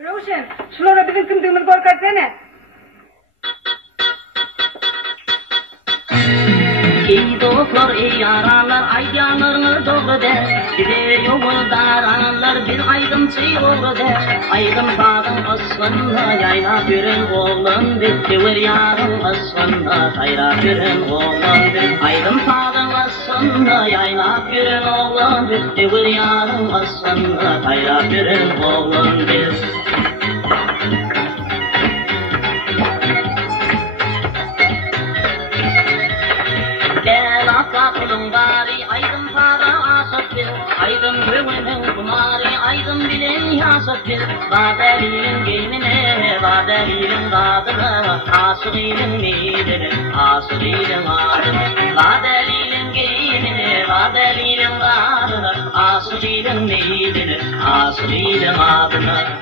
Roshan, şulara bizim kimdiğimiz korkarsana. Ey dostlar, ey yaralar, aydanlarını doğru de. Bize yollar analar, bir aydınçı olur de. Aydın dağın aslında, yayla birin oğlan bitti. Ver yarın aslında, kayra birin oğlan bitti. Aydın dağın aslında, yayla birin oğlan bitti. Ver yarın aslında, kayra birin oğlan bitti. Kulun bari aydın para asat bir aydın güvenin kumari aydın bilin yasat bir badelinin gelmine badelinin adına asılının midine asılının adına badelinin gelmine badelinin adına asılının midine asılının adına